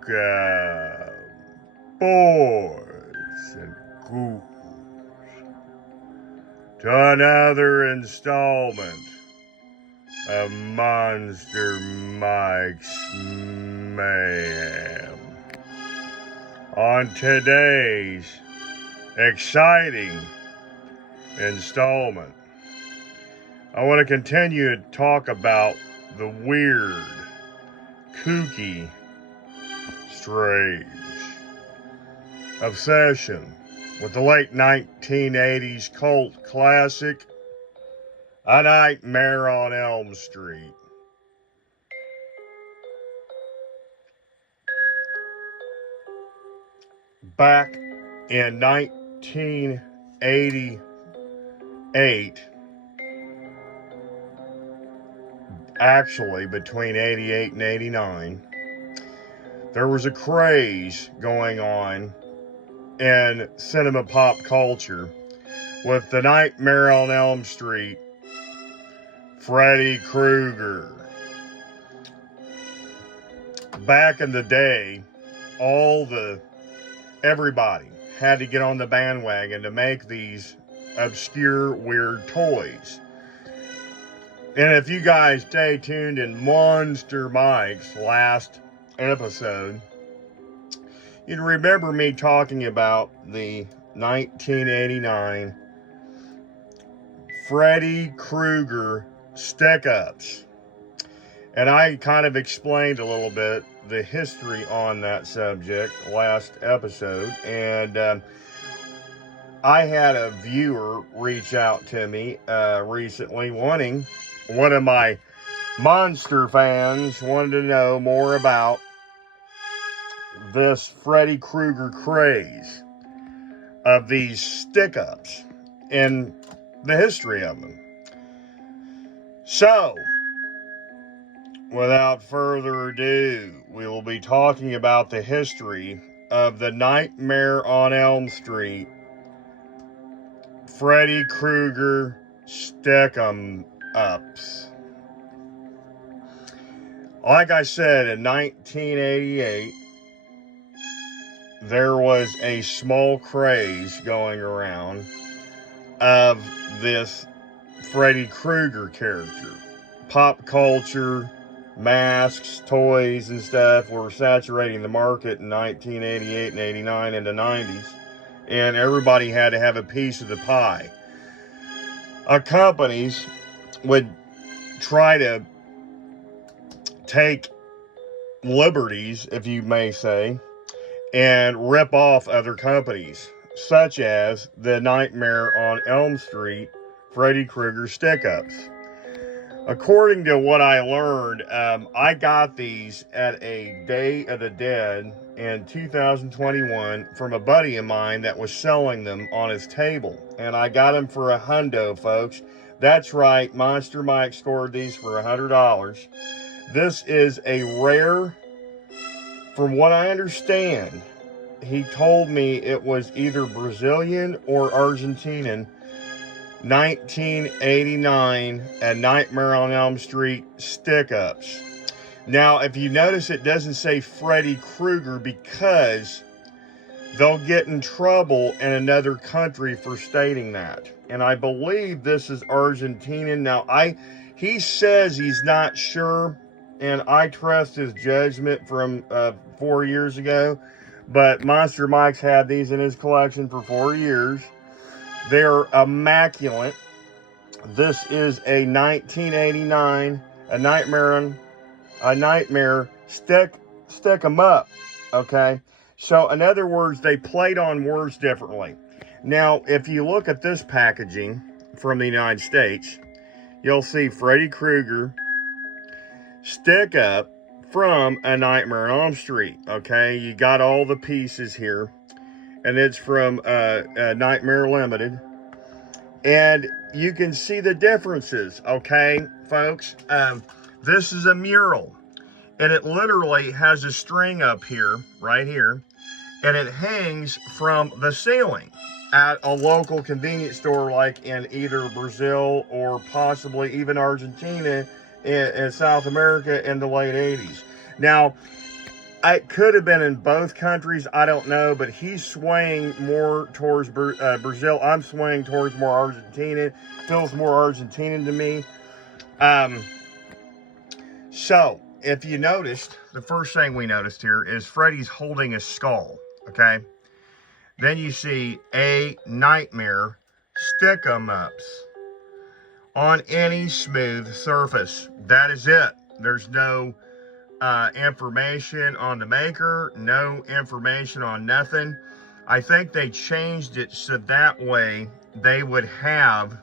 Welcome, boys and ghouls, to another installment of Monster Mike's Mayhem. On today's exciting installment, I want to continue to talk about the weird, kooky, strange obsession with the late 1980s cult classic, A Nightmare on Elm Street. Back in 1988, actually between 88 and 89, there was a craze going on in cinema pop culture with the Nightmare on Elm Street, Freddy Krueger. Back in the day, everybody had to get on the bandwagon to make these obscure, weird toys. And if you guys stay tuned in Monster Mike's last episode, you'd remember me talking about the 1989 Freddy Krueger stick-ups. And I kind of explained a little bit the history on that subject last episode. And I had a viewer reach out to me recently one of my monster fans wanted to know more about this Freddy Krueger craze of these stick-ups and the history of them. So, without further ado, we will be talking about the history of the Nightmare on Elm Street Freddy Krueger stick-em-ups. Like I said, in 1988, there was a small craze going around of this Freddy Krueger character. Pop culture, masks, toys, and stuff were saturating the market in 1988 and 89 and the 90s. And everybody had to have a piece of the pie. Companies would try to take liberties, if you may say, and rip off other companies, such as the Nightmare on Elm Street Freddy Krueger stick-ups. According to what I learned, I got these at a Day of the Dead in 2021 from a buddy of mine that was selling them on his table. And I got them for $100, folks. That's right, Monster Mike scored these for $100. This is a rare, from what I understand, he told me it was either Brazilian or Argentinian, 1989 A Nightmare on Elm Street stick-ups. Now, if you notice, it doesn't say Freddy Krueger because they'll get in trouble in another country for stating that. And I believe this is Argentinian. Now, he says he's not sure, and I trust his judgment from 4 years ago. But Monster Mike's had these in his collection for 4 years. They're immaculate. This is a 1989 A Nightmare stick 'em up. Okay, so in other words, they played on words differently. Now, if you look at this packaging from the United States, you'll see Freddy Krueger stick up from A Nightmare on Elm Street. Okay, you got all the pieces here, and it's from Nightmare Limited, and you can see the differences. Okay, folks, this is a mural. And it literally has a string up here, right here, and it hangs from the ceiling at a local convenience store like in either Brazil or possibly even Argentina in South America in the late 80s. Now, it could have been in both countries, I don't know, but he's swaying more towards Brazil. I'm swaying towards more Argentina. Feels more Argentinian to me. So, if you noticed, the first thing we noticed here is Freddy's holding a skull, okay? Then you see a nightmare stick-em-ups on any smooth surface. That is it. There's no information on the maker, no information on nothing. I think they changed it so that way they would have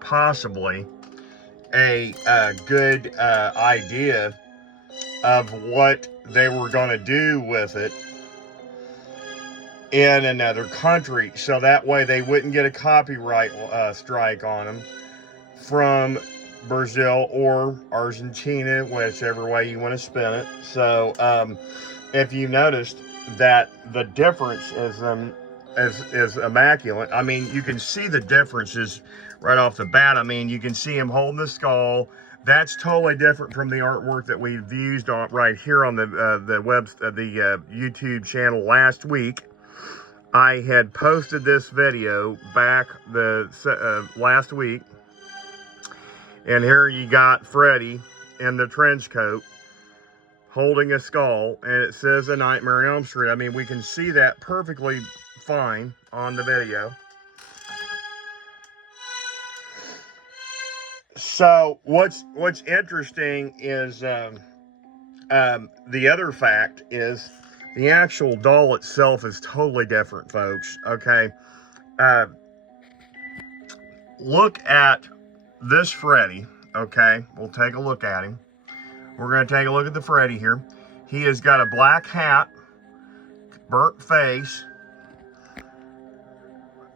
possibly a good idea of what they were going to do with it in another country, so that way they wouldn't get a copyright strike on them from Brazil or Argentina, whichever way you want to spin it. So if you noticed that the difference is immaculate. I mean, you can see the differences right off the bat. I mean, you can see him holding the skull. That's totally different from the artwork that we've used on right here on the YouTube channel last week. I had posted this video back last week, and here you got Freddy in the trench coat holding a skull, and it says A Nightmare on Elm Street. I mean, we can see that perfectly fine on the video. So what's interesting is the other fact is the actual doll itself is totally different, folks. Okay, look at this Freddy. Okay, we'll take a look at him. We're going to take a look at the Freddy here. He has got a black hat, burnt face.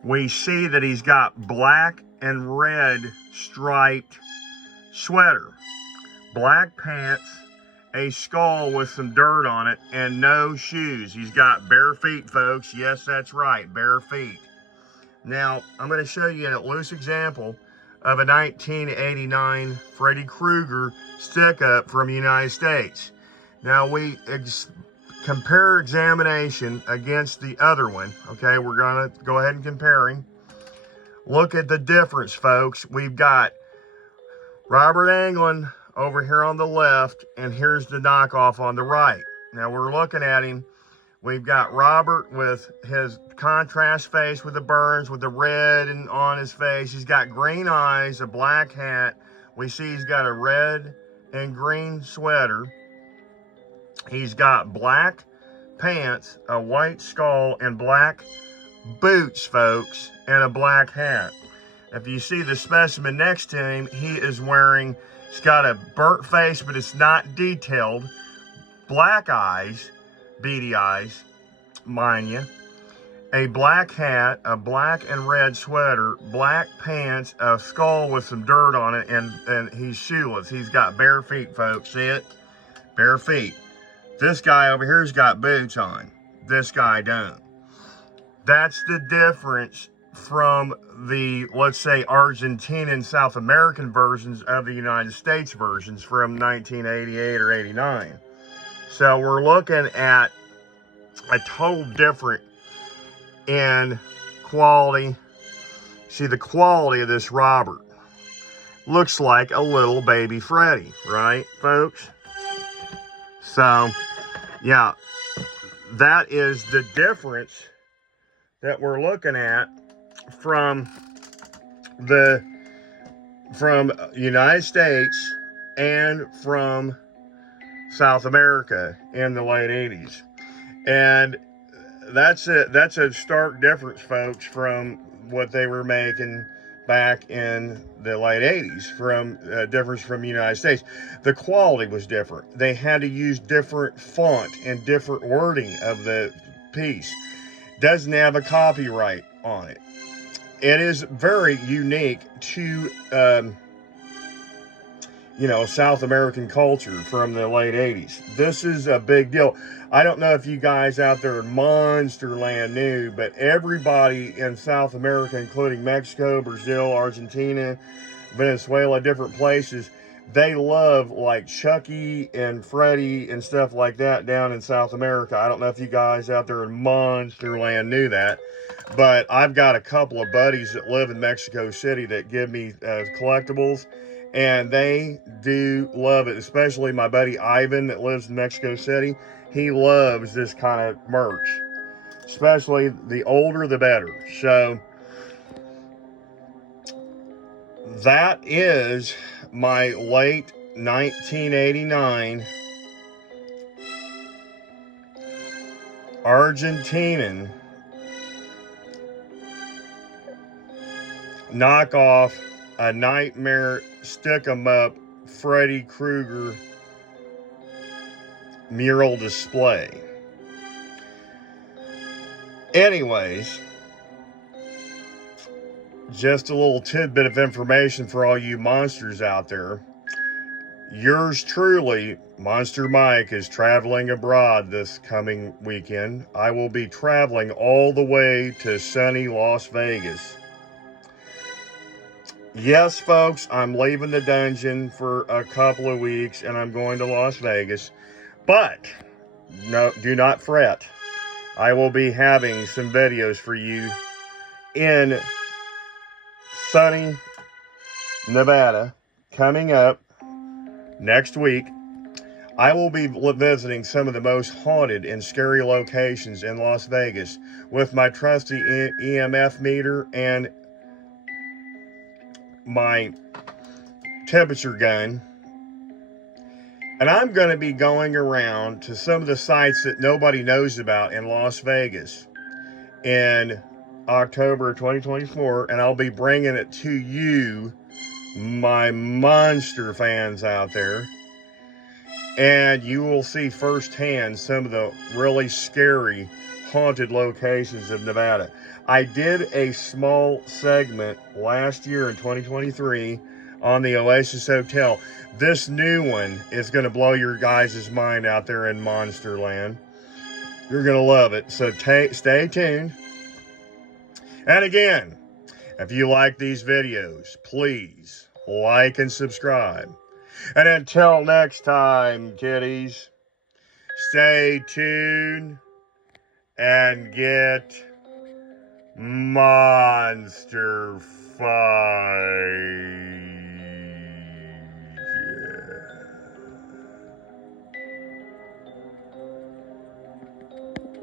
We see that he's got black and red striped sweater, black pants, a skull with some dirt on it, and no shoes. He's got bare feet, folks. Yes, that's right, bare feet. Now, I'm going to show you a loose example of a 1989 Freddy Krueger stick-up from the United States. Now, we compare examination against the other one. Okay, we're going to go ahead and compare him. Look at the difference, folks. We've got Robert Englund over here on the left, and here's the knockoff on the right. Now, we're looking at him. We've got Robert with his contrast face with the burns, with the red and on his face. He's got green eyes, a black hat. We see he's got a red and green sweater. He's got black pants, a white skull, and black boots, folks, and a black hat. If you see the specimen next to him, he is wearing, he's got a burnt face, but it's not detailed. Black eyes, beady eyes, mind you. A black hat, a black and red sweater, black pants, a skull with some dirt on it, and he's shoeless. He's got bare feet, folks. See it? Bare feet. This guy over here's got boots on. This guy don't. That's the difference from the, let's say, Argentine and South American versions of the United States versions from 1988 or 89. So we're looking at a total different in quality. See the quality of this Robert. Looks like a little baby Freddy, right, folks? So, yeah, that is the difference that we're looking at from the United States and from South America in the late 80s. And that's a stark difference, folks, from what they were making back in the late 80s, from difference from the United States. The quality was different. They had to use different font and different wording of the piece. Doesn't have a copyright on it. It is very unique to South American culture from the late 80s. This is a big deal. I don't know if you guys out there in Monsterland knew, but everybody in South America, including Mexico, Brazil, Argentina, Venezuela, different places, they love like Chucky and Freddy and stuff like that down in South America. I don't know if you guys out there in Monsterland knew that, but I've got a couple of buddies that live in Mexico City that give me collectibles, and they do love it, especially my buddy Ivan that lives in Mexico City. He loves this kind of merch, especially the older the better. So that is my late 1989 Argentinian knockoff, a nightmare stick-em-up Freddy Krueger mural display. Anyways, just a little tidbit of information for all you monsters out there. Yours truly, Monster Mike, is traveling abroad this coming weekend. I will be traveling all the way to sunny Las Vegas. Yes, folks, I'm leaving the dungeon for a couple of weeks and I'm going to Las Vegas. But, no, do not fret. I will be having some videos for you in sunny Nevada coming up next week. I will be visiting some of the most haunted and scary locations in Las Vegas with my trusty EMF meter and my temperature gun. And I'm going to be going around to some of the sites that nobody knows about in Las Vegas in October 2024, and I'll be bringing it to you, my monster fans out there, and you will see firsthand some of the really scary haunted locations of Nevada. I did a small segment last year in 2023 on the Oasis Hotel. This new one is going to blow your guys' mind out there in Monsterland. You're going to love it, so stay tuned. And again, if you like these videos, please like and subscribe. And until next time, kiddies, stay tuned and get monster fight.